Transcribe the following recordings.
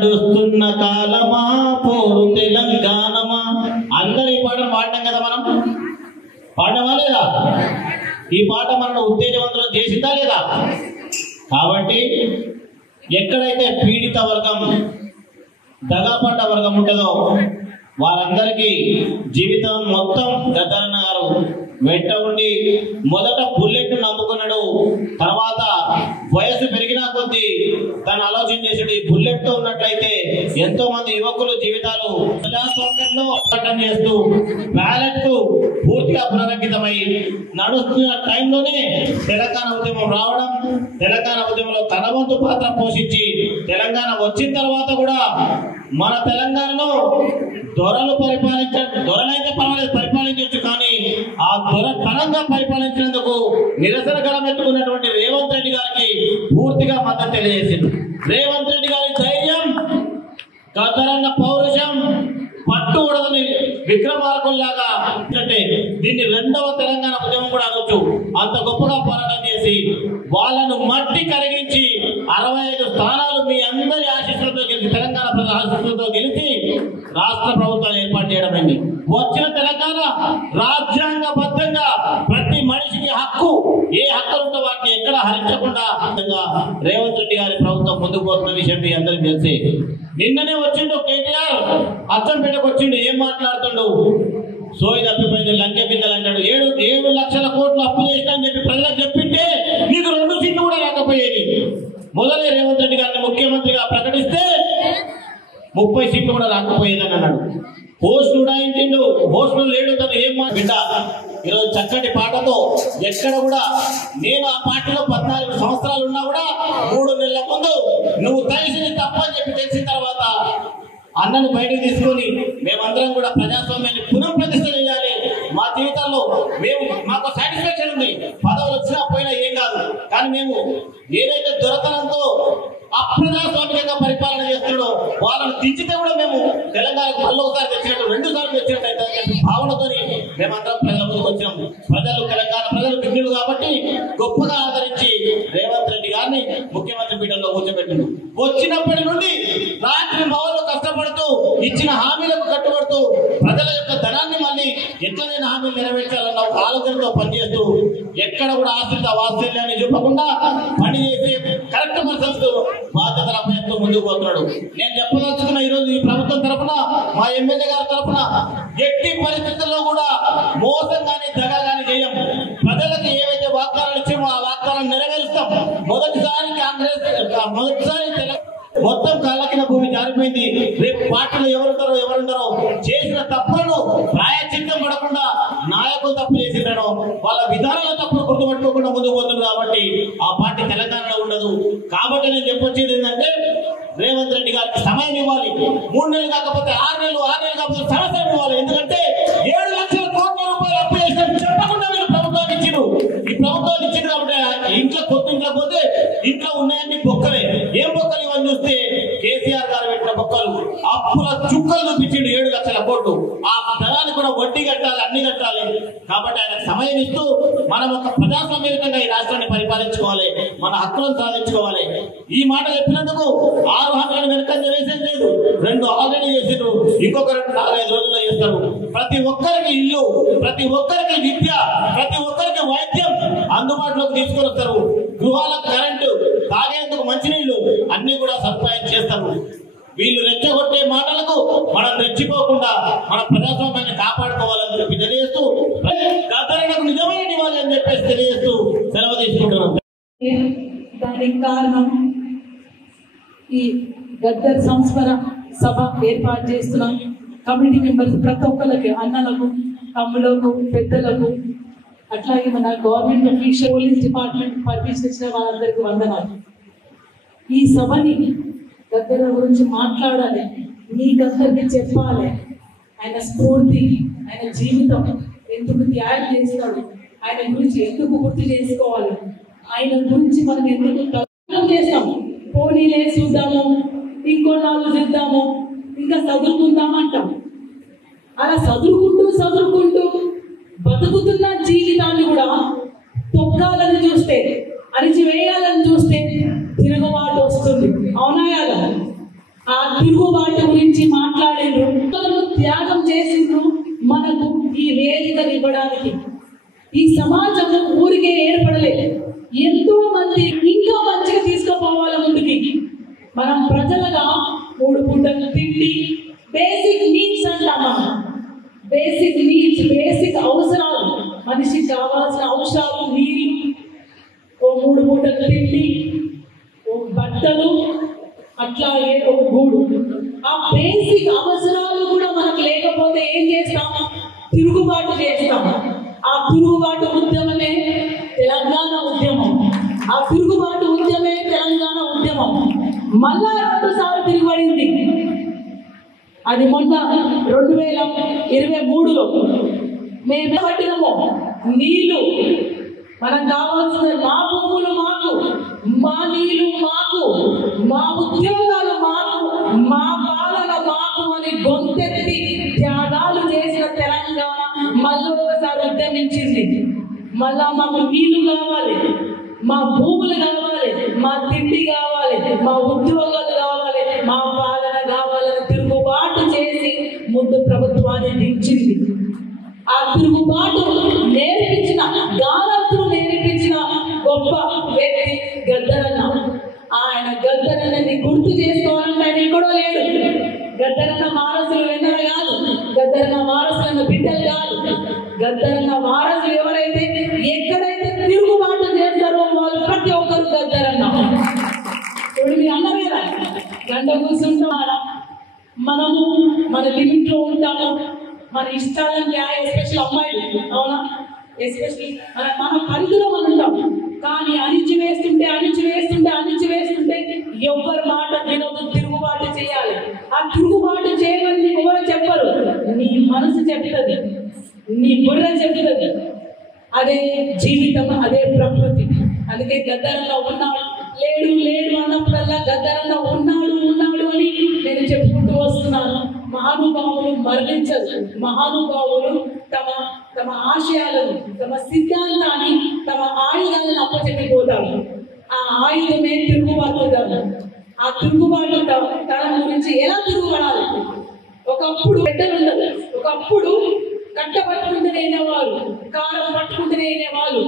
నడుస్తున్న కాలమా పోరు తెలంగాణమా. అందరూ ఈ పాటను పాడటం కదా, మనం పాడమా లేదా? ఈ పాట మనను ఉత్తేజవంతులు చేసిందా లేదా? కాబట్టి ఎక్కడైతే పీడిత వర్గం, దగాపడ్డ వర్గం ఉంటుందో వారందరికీ జీవితం మొత్తం గద్దరన్న గారు వెంట ఉండి మొదట బుల్లెట్ నమ్ముకున్నాడు. తర్వాత వయసు పెరిగినా కొద్దీ తను ఆలోచన చేసాడు, ఈ బుల్లెట్ తో ఉన్నట్లయితే ఎంతో మంది యువకులు జీవితాలు ప్రజాస్వామ్యంలో పోరాటం చేస్తూ బ్యాలెట్ కు పూర్తిగా పునరంకితమై నడుస్తున్న టైంలోనే తెలంగాణ ఉద్యమం రావడం, తెలంగాణ ఉద్యమంలో తన వంతు పాత్ర పోషించి తెలంగాణ వచ్చిన తర్వాత కూడా మన తెలంగాణలో దొరలైతే పర్వాలేదు పరిపాలించవచ్చు, కానీ ఆ దొరతనంగా పరిపాలించినందుకు నిరసన గళం ఎత్తుకున్నటువంటి రేవంత్ రెడ్డి గారికి పూర్తిగా మద్దతు తెలియజేసింది. రేవంత్ రెడ్డి గారి ధైర్యం, గద్దరన్న పౌరుషం, పట్టు ఉడదని విక్రమార్కుల్లాగా దీన్ని రెండవ తెలంగాణ ఉద్యమం కూడా అనొచ్చు. అంత గొప్పగా పోరాటం చేసి వాళ్ళను మట్టి కరిగించి 65 స్థానాలు మీ అందరి ఆశీస్సులతో గెలిచి, తెలంగాణ ప్రజల ఆశీస్సులతో గెలిచి రాష్ట్ర ప్రభుత్వాన్ని ఏర్పాటు చేయడమైంది. వచ్చిన తెలంగాణ రాజ్యాంగబద్ధంగా ప్రతి మనిషికి హక్కు, ఏ హక్కులు ఉంటే వాటిని ఎక్కడ హరించకుండా రేవంత్ రెడ్డి గారి ప్రభుత్వం ముందుకు పోతున్న విషయం మీ అందరికి తెలిసి. నిన్ననే వచ్చిండు కేటీఆర్, అచ్చంపేటకు వచ్చిండు, ఏం మాట్లాడుతుండు? సోయి తప్పిపోయింది, లంకె బిందెలు అంటాడు. 7 లక్షల కోట్లు అప్పు చేసినా అని చెప్పి ప్రజలకు చెప్పింటే నీకు 2 సీట్లు కూడా రాకపోయేది. మొదలే రేవంత్ రెడ్డి గారిని ముఖ్యమంత్రిగా ప్రకటిస్తే 30 సీట్లు కూడా రాకపోయేదని అన్నాడు. పోస్టు ఉడాయించిండు, పోస్టులు లేడు, తను ఏం బిడ్డ. ఈరోజు చక్కటి పాటతో ఎక్కడ కూడా నేను ఆ పార్టీలో 14 సంవత్సరాలు ఉన్నా కూడా 3 నెలల ముందు నువ్వు తెలిసింది తప్పని చెప్పి తెలిసిన తర్వాత అన్నని బయటకు తీసుకొని మేమందరం కూడా ప్రజాస్వామ్యాన్ని పునఃప్రతిష్ఠ చేయాలి. మా జీవితాల్లో మాకు సాటిస్ఫాక్షన్ ఉంది, పదవులు వచ్చినా పోయినా ఏం కాదు, కానీ మేము ఏదైతే దొరకనంతో అప్రజాస్వామికంగా పరిపాలన చేస్తున్నాడో వాళ్ళని దించితే కూడా మేము తెలంగాణకు మళ్ళీ ఒకసారి తెచ్చినట్టు 2 సార్లు తెచ్చినట్టు అయితే భావనతో మేమందరం ప్రజల ముందుకు వచ్చినాం. తెలంగాణ ప్రజలు విజ్ఞులు కాబట్టి గొప్పగా ఆదరించి రేవంత్ రెడ్డి గారిని ముఖ్యమంత్రి పీఠంలో కూర్చోబెట్టిండు. వచ్చినప్పటి నుండి రాత్రి భవన్లో కష్టపడుతూ ఇచ్చిన హామీలకు కట్టుబడుతూ ప్రజల యొక్క ధనాన్ని మళ్ళీ ఎట్లనైనా హామీలు నెరవేర్చాలన్న ఒక ఆలోచనతో పనిచేస్తూ ఎక్కడ కూడా ఆశ్రిత వాత్సల్యాన్ని చూపకుండా పనిచేసి కరెక్ట్ పర్సన్స్ బాధ్యతల అభ్యర్థులు ముందుకు పోతున్నాడు. నేను చెప్పదలుచుకున్న ఈరోజు ఈ ప్రభుత్వం తరఫున, మా ఎమ్మెల్యే గారి తరఫున ఎట్టి పరిస్థితుల్లో కూడా మోసం కానీ దగా కానీ చేయం. ప్రజలకు ఏవైతే వాగ్దానాలు ఇచ్చామో ఆ వాగ్దానాలు నెరవేరుస్తాం. మొదటిసారి మొత్తం కాళ్ళకిన భూమి జారిపోయింది. రేపు పార్టీలో ఎవరుంటారో చేసిన తప్పులను ప్రాయచిత్తం పడకుండా నాయకులు తప్పు చేసిండో వాళ్ళ విధానాల తప్పులు గుర్తుపట్టుకోకుండా ముందుకు పోతుంది. కాబట్టి ఆ పార్టీ తెలంగాణలో ఉండదు. కాబట్టి నేను చెప్పొచ్చేది ఏంటంటే రేవంత్ రెడ్డి గారికి సమయం ఇవ్వాలి. 3 నెలలు కాకపోతే 6 నెలలు, 6 నెలలు కాకపోతే సంవత్సరం ఇవ్వాలి. ఎందుకంటే 7 లక్షల కోట్ల రూపాయలు అప్పు చేసిన చెప్పకుండా వీళ్ళు ప్రభుత్వాన్ని ఇచ్చిండు. ఈ ప్రభుత్వాన్ని ఇచ్చింది కాబట్టి ఇంట్లో కొత్త ఇంట్లో పోతే ఇంట్లో ఉన్నాయని బొక్కలే. ఏం బొక్కలు ఇవన్నీ చూస్తే కేసీఆర్ గారు పెట్టిన బొక్కలు, అప్పుల చుక్కలు చూపించిండు 7 లక్షల కోట్లు. ఆ ధనాన్ని కూడా వడ్డీ కట్టాలి, అన్ని కట్టాలి. కాబట్టి ఆయన సమయం ఇస్తూ మనం ఒక ప్రజాస్వామ్యంగా ఈ రాష్ట్రాన్ని పరిపాలించుకోవాలి, మన హక్కులను సాధించుకోవాలి. ఈ మాట చెప్పినందుకు 6 హామీలను వెనకంజ వేసేది లేదు. 2 ఆల్రెడీ చేసిండ్రు, ఇంకొక 4-5 రోజుల్లో చేస్తారు. ప్రతి ఒక్కరికి ఇల్లు, ప్రతి ఒక్కరికి విద్య, ప్రతి ఒక్కరికి వైద్యం అందుబాటులోకి తీసుకొని వస్తారు. గృహాలకు కరెంటు, తాగేందుకు మంచినీళ్లు అన్ని కూడా సదుపాయం చేస్తారు. వీళ్ళు రెచ్చగొట్టే మాటలకు మనం రెచ్చిపోకుండా మన ప్రజాస్వామ్యాన్ని కాపాడుకోవాలని చెప్పి తెలియజేస్తూ, గద్దరన్నకు నిజమైన ఇవ్వాలి అని చెప్పేసి తెలియజేస్తూ సెలవు తీసుకుంటున్నాం. దానికి కారణం ఈ గద్దర్ సంస్మరణ సభ ఏర్పాటు చేస్తున్నాం. కమిటీ మెంబర్స్ ప్రతి ఒక్కరికి, అన్నలకు, తమ్ములకు, పెద్దలకు, అట్లాగే మన government official, police department permission ఇచ్చిన వాళ్ళందరికీ వందనాలు. ఈ సభని గద్దర్ గురించి మాట్లాడాలి, మీ గద్దర్కి చెప్పాలి. ఆయన స్ఫూర్తి, ఆయన జీవితం ఎందుకు త్యాగం చేస్తాడు, ఆయన గురించి ఎందుకు గుర్తు చేసుకోవాలి, ఆయన గురించి మనం ఎందుకు చేస్తాం. పోనీలే చూద్దాము, ఇంకో 4 చేద్దాము, ఇంకా చదువుకుందాం అంటాం. అలా చదువుకుంటూ బతుకుతున్న జీవితాన్ని కూడా తొక్కాలని చూస్తే, అరిచివేయాలని చూస్తే తిరుగుబాటు వస్తుంది. అవునా కదా? ఆ తిరుగుబాటు గురించి మాట్లాడిండ్రు, త్యాగం చేసిండ్రు మనకు ఈ వేదికను ఇవ్వడానికి. ఈ సమాజం ఊరికే ఏర్పడలేదు, ఎంతో మంది ఇంకా మంచిగా తీసుకుపోవాలి ముందుకి. మనం ప్రజలుగా 3 పూటలు తిండి, బేసిక్ నీడ్స్ అంటామా, బేసిక్ నీడ్స్, బేసిక్ అవసరాలు, మనిషికి కావాల్సిన అవసరాలు, నీళ్ళు, ఓ 3 పూటలు తిండి, ఓ బట్టలు, అట్లాగే ఒక గూడు. ఆ బేసిక్ అవసరాలు కూడా మనకు లేకపోతే ఏం చేస్తాం? తిరుగుబాటు చేస్తాం. ఆ తిరుగుబాటు ఉద్యమమే తెలంగాణ ఉద్యమం. ఆ తిరుగుబాటు ఉద్యమే తెలంగాణ ఉద్యమం. మళ్ళా 2 సార్లు తిరగబడింది. అది మొన్న 2023లో మేము పట్టినము. నీళ్లు మనకు కావాల్సిన, మా భూములు మాకు, మా నీళ్లు మాకు, మా ఉద్యోగాలు మాకు, మా పాలన మాకు అని గొంతెత్తి త్యాగాలు చేసిన తెలంగాణ మళ్ళీ ఒకసారి ఉద్యమించింది. మళ్ళా మాకు నీళ్లు కావాలి, మా భూములు కావాలి, మా తిండి కావాలి, మా ఉద్యోగాలు కావాలి, మా పాలన కావాలని తిరుగుబాటు చేసి ముందు ప్రభుత్వాన్ని దించింది. ఆ తిరుగుబాటు నేర్పించిన, గానత్తులు నేర్పించిన గొప్ప వ్యక్తి గద్దరన్న. ఆయన గద్దరన్నని గుర్తు చేసుకోవాలంటే ఆయన ఎక్కడో లేడు. గద్దరన్న వారసులు వెన్నర కాదు, గద్దరన్న వారసులన్న బిడ్డలు కాదు. గద్దరన్న వారసులు ఎవరైతే ఎక్కడైతే తిరుగుబాటు చేస్తారో వాళ్ళు ప్రతి ఒక్కరు గద్దరన్న. ఇప్పుడు మీరు అన్నారు కదా, గంట కూర్చుంటాం, మనము మన లిమిట్లో ఉంటాము, మన ఇష్టాలని ఎస్పెషల్ అమ్మాయిలు, అవునా, ఎస్పెషల్లీ మన పరిధిలో మనం ఉంటాం. కానీ అణిచివేస్తుంటే ఎవరి మాట వినొద్దు, తిరుగుబాటు చేయాలి. ఆ తిరుగుబాటు చేయమని నీకు ఎవరు చెప్పరు, నీ మనసు చెప్తుంది, నీ బుర్ర చెప్తుంది. అదే జీవితం, అదే ప్రకృతి. అందుకే గద్దరన్న ఉన్నాడు, లేడు అన్నప్పుడల్లా గద్దరన్న ఉన్నాడు అని నేను చెప్పుకుంటూ వస్తున్నాను. మహానుభావులు మరణించరు. మహానుభావులు తమ ఆశయాలను, తమ సిద్ధాంతాన్ని, తమ ఆయుధాలను అప్పచెప్పిపోతారు. ఆ ఆయుధమే తిరుగుబాటు. ఆ తిరుగుబాటు తరం గురించి ఎలా తిరుగుబడాలి? ఒకప్పుడు బిడ్డలు ఉండదు, ఒకప్పుడు కట్ట పట్టుకుంటూనే అనేవాళ్ళు, కారం పట్టుకుంటూనే అనేవాళ్ళు,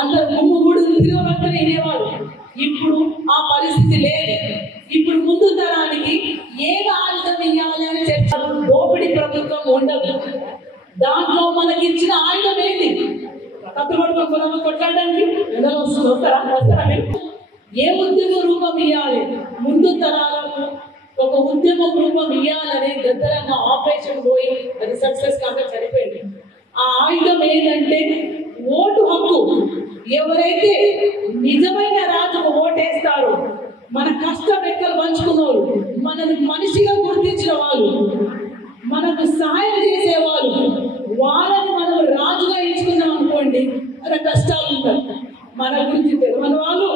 అందరు గుమ్ముగూడు తిరగబట్టనే అనేవాళ్ళు. ఇప్పుడు ఆ పరిస్థితి లేదు. ఇప్పుడు ముందు తరానికి ఏది ఆయుధం ఇవ్వాలి అని చర్చలు. దోపిడీ ప్రభుత్వం ఉండదు. దాంట్లో మనకి ఇచ్చిన ఆయుధం ఏంటి? కట్టుబడుకో కొట్లాడడానికి ఎందరో వస్తారా మీరు? ఏ ఉద్యమ రూపం ఇవ్వాలి? ముందు తరాలకు ఒక ఉద్యమం రూపం ఇవ్వాలనే గద్దరన్న ఆపరేషన్ పోయి అది సక్సెస్ కాక చనిపోయింది. ఆ ఆయుధం ఏంటంటే ఓటు హక్కు. ఎవరైతే నిజమైన రాజుకు ఓటేస్తారో, మన కష్ట రెక్కలు పంచుకున్నారు, మనల్ని మనిషిగా గుర్తించిన వాళ్ళు, మనకు సహాయం చేసేవాళ్ళు, వాళ్ళని మనం రాజుగా ఎంచుకున్నాం అనుకోండి, మన కష్టాలు ఉంటాయి. మన గురించి తెలియని వాళ్ళు,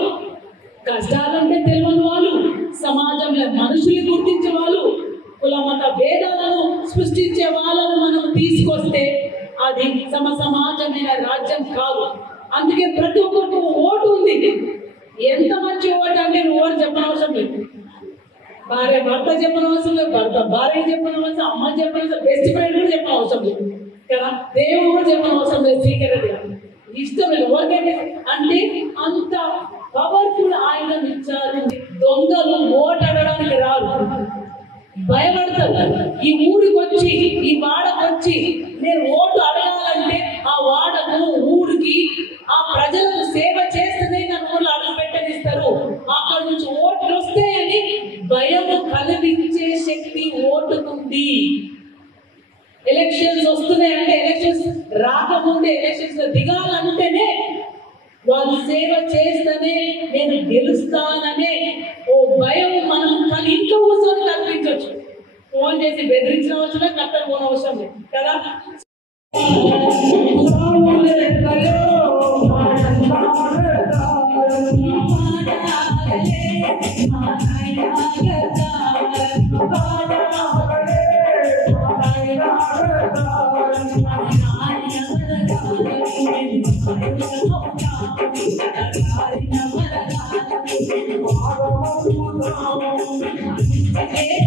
కష్టాలంటే తెలియని వాళ్ళు, సమాజంలో మనుషుల్ని గుర్తించే వాళ్ళు, కుల మత భేదాలను సృష్టించే వాళ్ళను మనం తీసుకొస్తే అది సమాజమైన రాజ్యం కాదు. అందుకే ప్రతి ఒక్కరికి ఓటు ఉంది. ఎంత మంచి ఓటు అంటే ఓటు చెప్పనవసరం లేదు, భార్య భర్త చెప్పనవసరం లేదు, భర్త భార్య చెప్పనవసరం, అమ్మ చెప్పనవసరం, బెస్ట్ ఫ్రెండ్ కూడా చెప్పనవసరం లేదు కదా, దేవుడు కూడా చెప్పనవసరం లేదు. సీక్రెట్ ఇష్టం లేదు ఎవరికైతే. అంటే అంత పవర్ఫుల్ ఆయుధం ఇచ్చారు. దొంగలు ఓటు అడగడానికి రారు, భయపడతారు. ఈ ఊరికి వచ్చి, ఈ వాడకు వచ్చి నేను ఓటు అడగాలంటే ఆ వాడకు, ఊరికి, ఆ ప్రజలకు సేవ చేస్తేనే నన్ను ఊళ్ళో అడుగు పెట్టనిస్తారు, అక్కడ నుంచి ఓట్లు వస్తాయని భయం కలిగించే శక్తి ఓటుకుంది. ఎలక్షన్స్ వస్తున్నాయంటే, ఎలక్షన్స్ రాకముందే, ఎలక్షన్స్ లో దిగాలంటేనే వాళ్ళు సేవ చేస్తేనే నేను గెలుస్తాననే ఓ భయం మనం ఇంట్లో కూర్చొని కల్పించవచ్చు. ఫోన్ చేసి బెదిరించిన అవసరం, కట్టలు పోన అవసరం లేదు కదా. Yeah.